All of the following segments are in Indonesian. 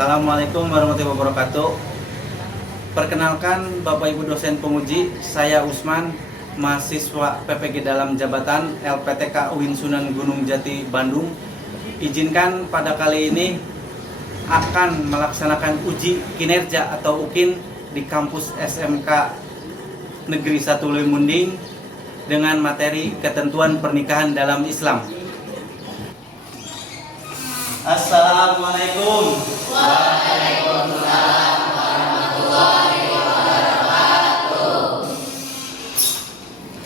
Assalamualaikum warahmatullahi wabarakatuh. Perkenalkan Bapak Ibu dosen penguji, saya Usman, mahasiswa PPG dalam jabatan LPTK UIN Sunan Gunung Jati Bandung. Izinkan pada kali ini akan melaksanakan uji kinerja atau UKIN di kampus SMK Negeri 1 Limunding dengan materi ketentuan pernikahan dalam Islam. Assalamualaikum. Waalaikumsalam warahmatullahi wabarakatuh.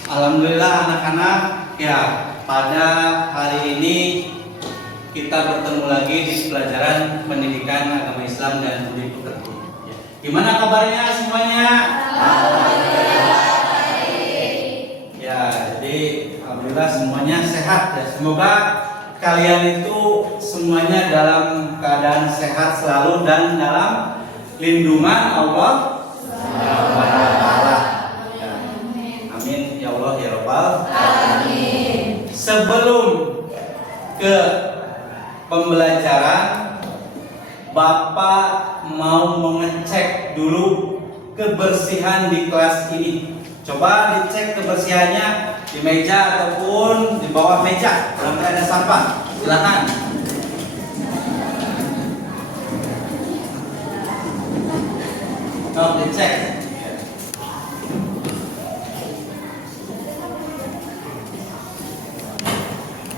Alhamdulillah anak-anak, ya pada hari ini kita bertemu lagi di pelajaran pendidikan agama Islam dan budi pekerti. Gimana kabarnya semuanya? Alhamdulillah baik. Ya, jadi alhamdulillah semuanya sehat ya. Semoga kalian itu semuanya dalam keadaan sehat selalu dan dalam lindungan Allah Subhanahu. Amin ya Allah ya Rabbal. Amin. Sebelum ke pembelajaran, Bapak mau mengecek dulu kebersihan di kelas ini. Coba dicek kebersihannya di meja ataupun di bawah meja. Kalau ada sampah, silakan. Oh, dicek.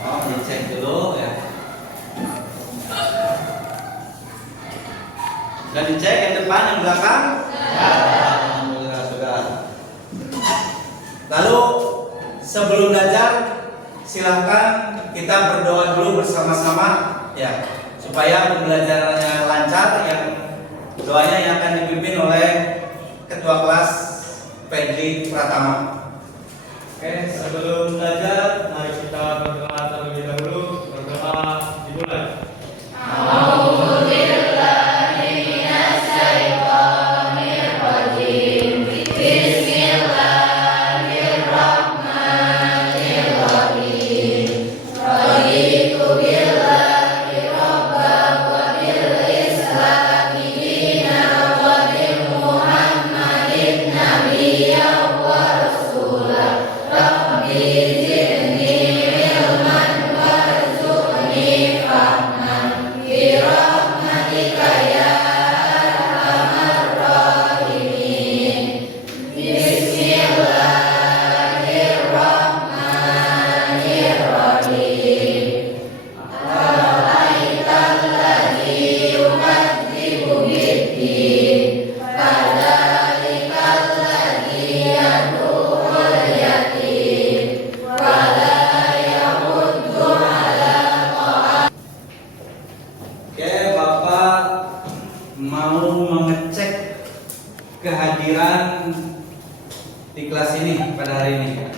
Oh, dicek dulu ya. Sudah dicek yang depan, yang belakang? Alhamdulillah sudah. Lalu sebelum belajar, silahkan kita berdoa dulu bersama-sama ya, supaya pembelajarannya lancar. Yang doanya yang akan dipimpin oleh Ketua Kelas Pedri Pratama. Oke, sebelum belajar, mari kita berdoa terlebih dahulu. Berdoa dimulai. Kehadiran di kelas ini pada hari ini.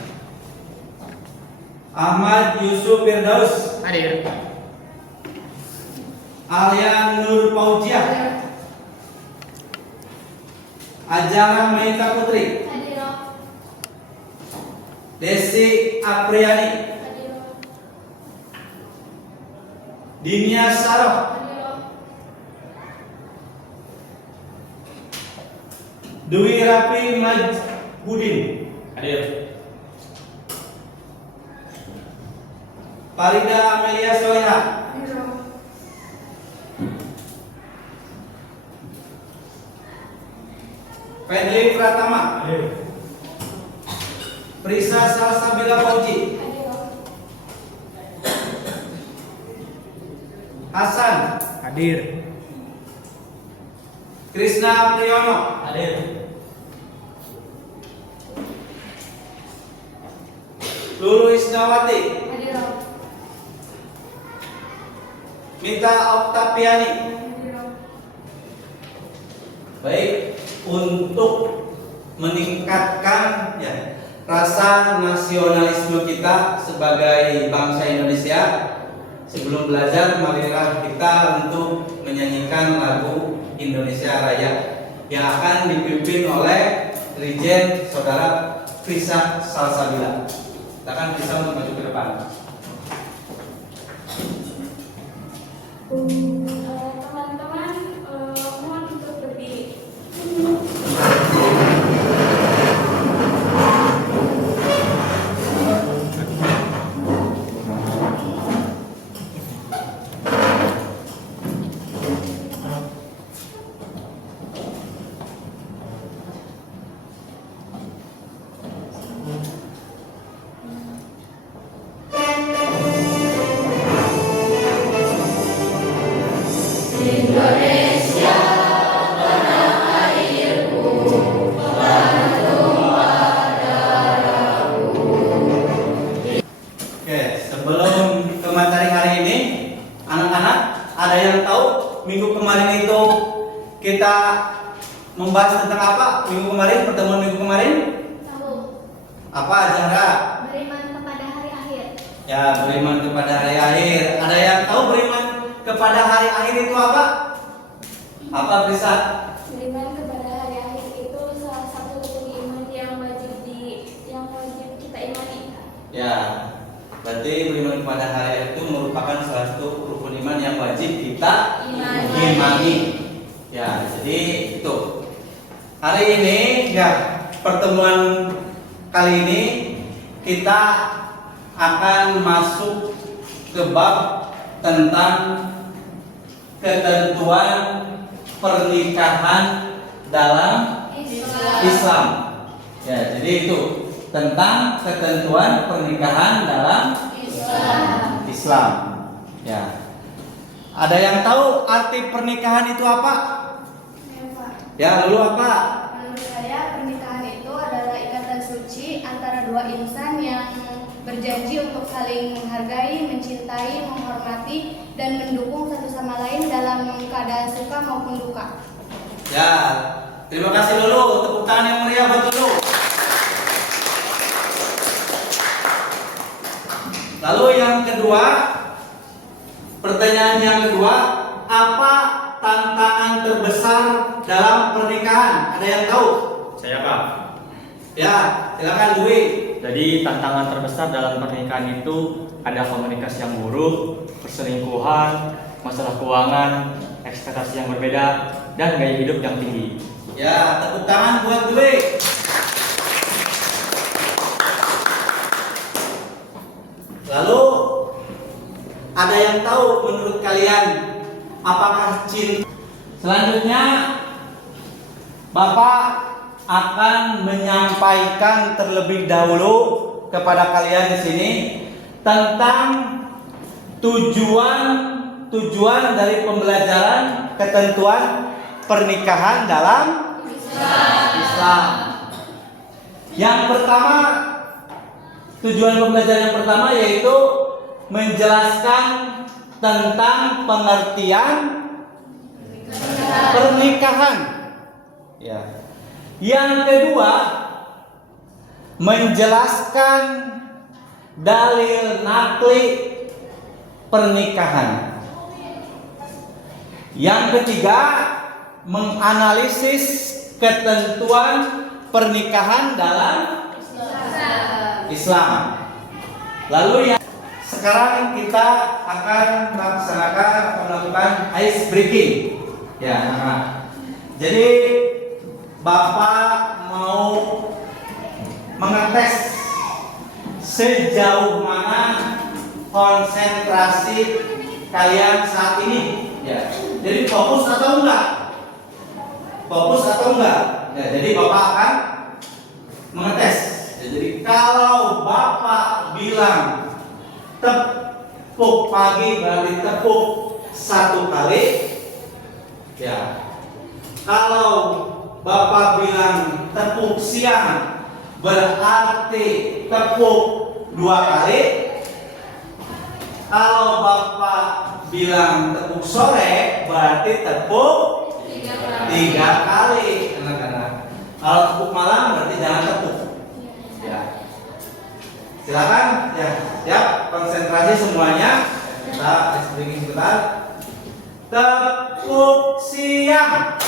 Ahmad Yusuf Firdaus Hadir. Alia Nur Paujiah, Ajara Maita Putri, Desi Apriani, Dinia Saroh, Dwi Rapi Majbudin, Hadir. Farida Amelia Soleha, Pedri Pratama, Hadir. Prisa Salsabila Fauji, Hasan, Hadir. Krisna Priyono, Hadir. Lulu Isnawati, Mita Oktaviani. Baik, untuk meningkatkan ya rasa nasionalisme kita sebagai bangsa Indonesia, sebelum belajar marilah kita untuk menyanyikan lagu Indonesia Raya yang akan dipimpin oleh Rijen Saudara Prisa Salsabila. Kita akan bisa untuk maju ke depan. Teman-teman Anak-anak, ada yang tahu minggu kemarin itu kita membahas tentang apa? Minggu kemarin, pertemuan minggu kemarin? Tahu. Apa Zahra? Beriman kepada hari akhir. Ya, beriman kepada hari akhir. Ada yang tahu beriman kepada hari akhir itu apa? Apa Brisa? Beriman kepada hari akhir itu salah satu rukun iman yang wajib kita imani. Ya, berarti beriman kepada hari akhir itu merupakan salah satu rukun iman yang wajib kita imani. Ya, jadi itu. Hari ini ya, pertemuan kali ini kita akan masuk ke bab tentang ketentuan pernikahan dalam Islam. Ya, jadi itu tentang ketentuan pernikahan dalam Islam. Ya. Ada yang tahu arti pernikahan itu apa? Ya, lalu apa? Menurut saya pernikahan itu adalah ikatan suci antara dua insan yang berjanji untuk saling menghargai, mencintai, menghormati, dan mendukung satu sama lain dalam keadaan suka maupun duka. Ya, terima kasih dulu. Tepuk tangan yang meriah buat dulu. Lalu yang kedua, pertanyaan yang kedua, apa tantangan terbesar dalam pernikahan? Ada yang tahu? Saya Kak. Ya, silakan Dwi. Jadi tantangan terbesar dalam pernikahan itu ada komunikasi yang buruk, perselingkuhan, masalah keuangan, ekspektasi yang berbeda, dan gaya hidup yang tinggi. Ya, tepuk tangan buat Dwi. Lalu ada yang tahu menurut kalian apakah cinta? Selanjutnya Bapak akan menyampaikan terlebih dahulu kepada kalian di sini tentang tujuan dari pembelajaran ketentuan pernikahan dalam Islam. Yang pertama, tujuan pembelajaran yang pertama yaitu menjelaskan tentang pengertian pernikahan. Ya. Yang kedua, menjelaskan dalil nakli pernikahan. Yang ketiga, menganalisis ketentuan pernikahan dalam Islam. Lalu yang sekarang kita akan melakukan ice breaking. Ya, nah. Jadi Bapak mau mengetes sejauh mana konsentrasi kalian saat ini. Ya. Jadi fokus atau enggak? Fokus atau enggak? Ya, jadi Bapak akan mengetes. Ya, jadi kalau Bapak bilang tepuk pagi berarti tepuk satu kali. Ya. Kalau Bapak bilang tepuk siang berarti tepuk 2 kali. Kalau Bapak bilang tepuk sore berarti tepuk 3 kali. Anak-anak. Kalau tepuk malam berarti jangan tepuk. Ya. Silakan ya, siap, konsentrasi semuanya. Kita explaining sebentar. Tepuk siang.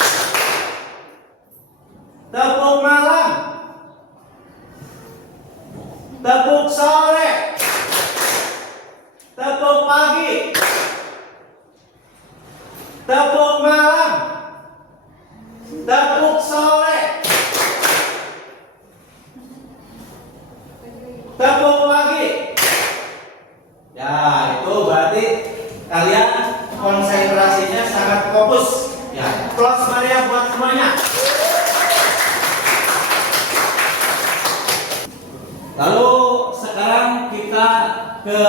Tepuk malam. Tepuk sore. Tepuk pagi. Tepuk malam. Tepuk sore. Tepuk pagi. Ya, itu berarti kalian konsentrasinya sangat fokus. Ya, close Maria buat semuanya. Lalu sekarang kita ke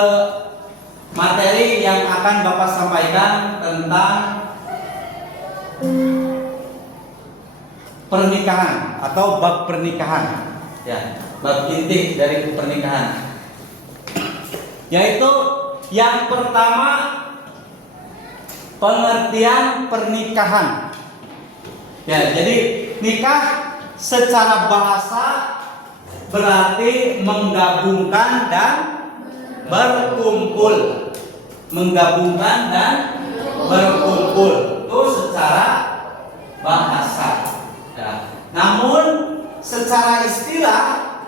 materi yang akan Bapak sampaikan tentang pernikahan atau bab pernikahan. Ya, bab inti dari pernikahan. Yaitu yang pertama pengertian pernikahan. Ya, jadi nikah secara bahasa berarti menggabungkan dan berkumpul. Menggabungkan dan berkumpul itu secara bahasa. Ya. Namun secara istilah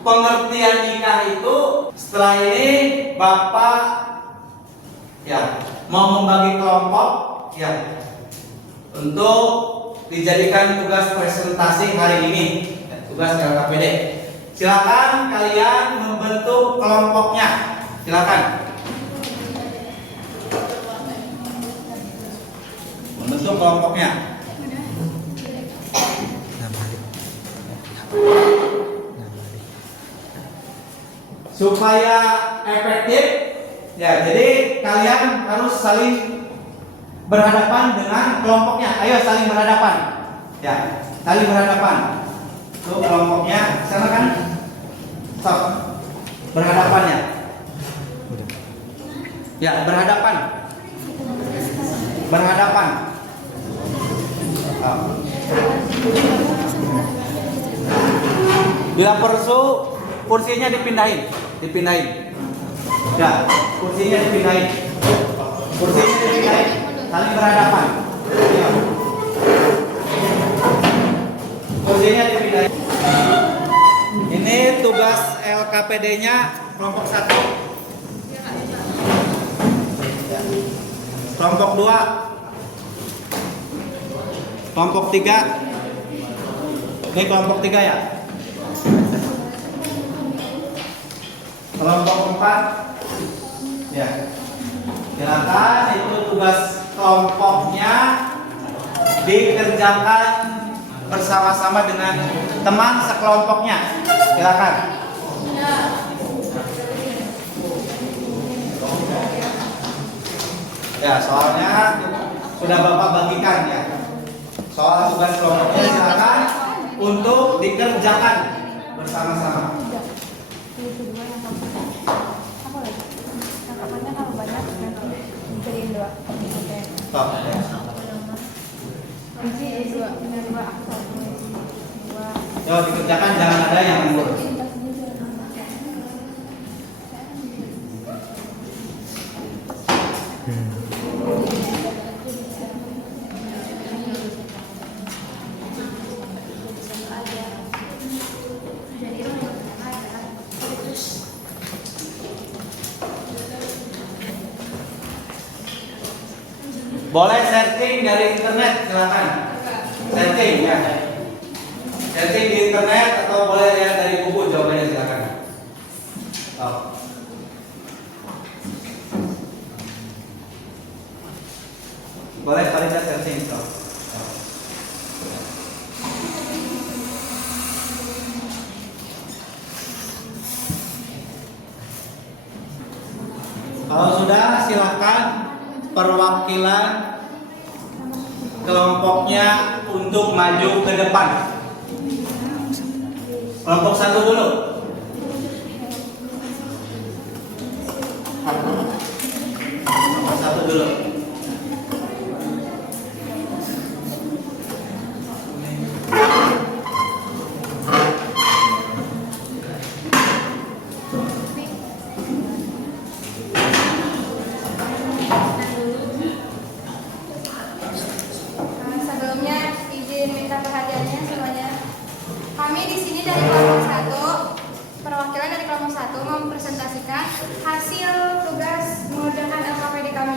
pengertian nikah itu setelah ini Bapak ya mau membagi kelompok ya untuk dijadikan tugas presentasi hari ini, tugas LKPD. Silakan kalian membentuk kelompoknya. Silakan. Membentuk kelompoknya. Supaya efektif, ya jadi kalian harus saling berhadapan dengan kelompoknya. Ayo saling berhadapan. Ya, saling berhadapan. Tuh kelompoknya, sana kan? Stop. Berhadapan ya. Ya, berhadapan. Berhadapan. Oh. Bila perlu kursinya dipindahin. Ya, kursinya dipindahin. Saling berhadapan. Ya. Kursinya dipindahin. Ini tugas LKPD-nya kelompok 1. Kelompok 2. Kelompok 3. Ini kelompok 3 ya. Kelompok 4. Ya. Silakan itu tugas kelompoknya dikerjakan bersama-sama dengan teman sekelompoknya. Silakan. Ya, soalnya sudah Bapak bagikan ya. Soal tugas kelompoknya silakan untuk dikerjakan bersama-sama. Stop. Yo, dikerjakan, jangan ada yang nganggur. Boleh searching dari internet, silakan. Searching ya. Searching di internet atau boleh lihat dari buku, jawabannya silakan. Oh. Boleh paling searching. Oh. Kalau sudah silakan perwakilan kelompoknya untuk maju ke depan. Kelompok 1 dulu. Kelompok 1 dulu. Kami di sini dari kelompok 1, perwakilan dari kelompok 1 mempresentasikan hasil tugas mengerjakan LKPD kami.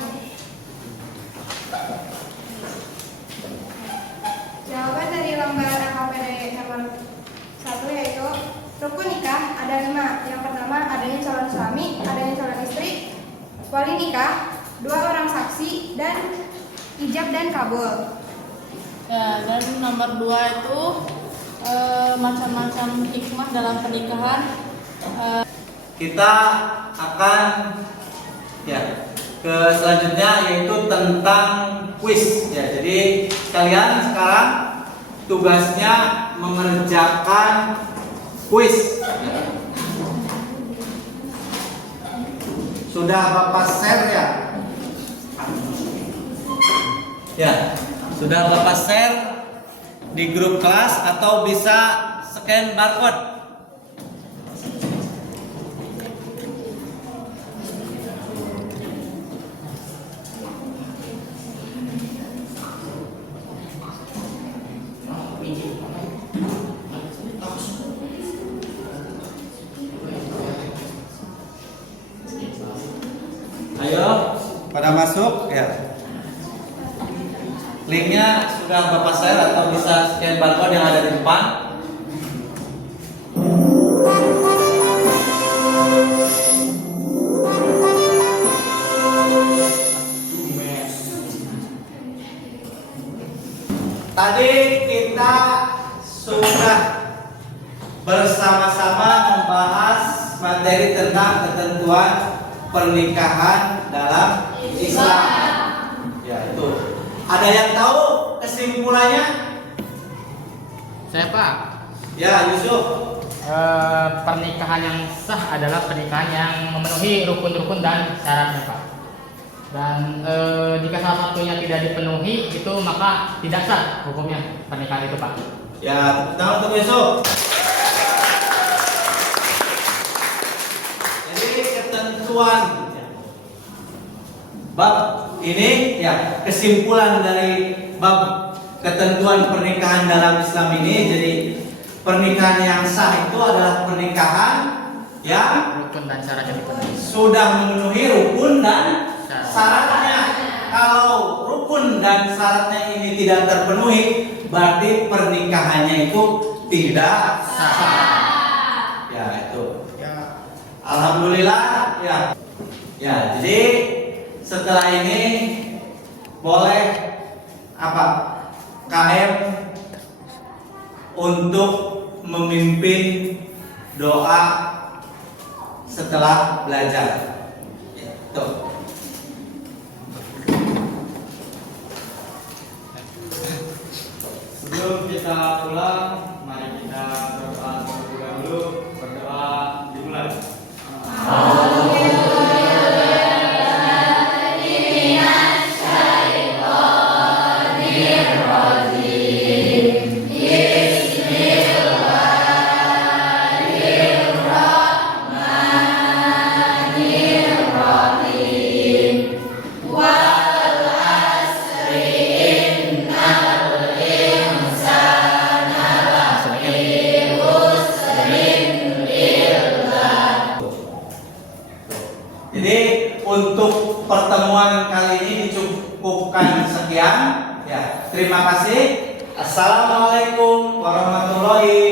Jawaban dari lembar LKPD nomor 1 yaitu rukun nikah ada 5. Yang pertama adanya calon suami, adanya calon istri, wali nikah, 2 orang saksi, dan ijab dan kabul. Ya, dan nomor 2 itu macam-macam hikmah dalam pernikahan. Kita akan ya ke selanjutnya yaitu tentang kuis ya. Jadi kalian sekarang tugasnya mengerjakan kuis. Sudah Bapak share ya? Ya, sudah Bapak share di grup kelas atau bisa scan barcode. Ayo, pada masuk ya. Linknya sudah Bapak share atau bisa scan barcode yang ada di depan. Tadi kita sudah bersama-sama membahas materi tentang ketentuan pernikahan dalam Islam. Ya, itu. Ada yang tahu kesimpulannya? Saya Pak. Ya, Yusuf. Pernikahan yang sah adalah pernikahan yang memenuhi rukun-rukun dan syaratnya Pak. Dan jika salah satunya tidak dipenuhi itu maka tidak sah hukumnya pernikahan itu Pak. Ya, tepuk tangan untuk Yusuf. Jadi ketentuan bab ini ya kesimpulan dari bab ketentuan pernikahan dalam Islam ini. Jadi pernikahan yang sah itu adalah pernikahan yang Rukun dan syaratnya dipenuhi. sudah memenuhi rukun dan syaratnya. Kalau rukun dan syaratnya ini tidak terpenuhi, berarti pernikahannya itu tidak sah. Ya, itu. Alhamdulillah ya. Ya, jadi setelah ini boleh apa? KM untuk memimpin doa setelah belajar. Ya, tuh. Sebelum kita pulang, mari kita berdoa terlebih dahulu. Berdoa dimulai. Jadi untuk pertemuan kali ini dicukupkan sekian. Ya, terima kasih. Assalamualaikum warahmatullahi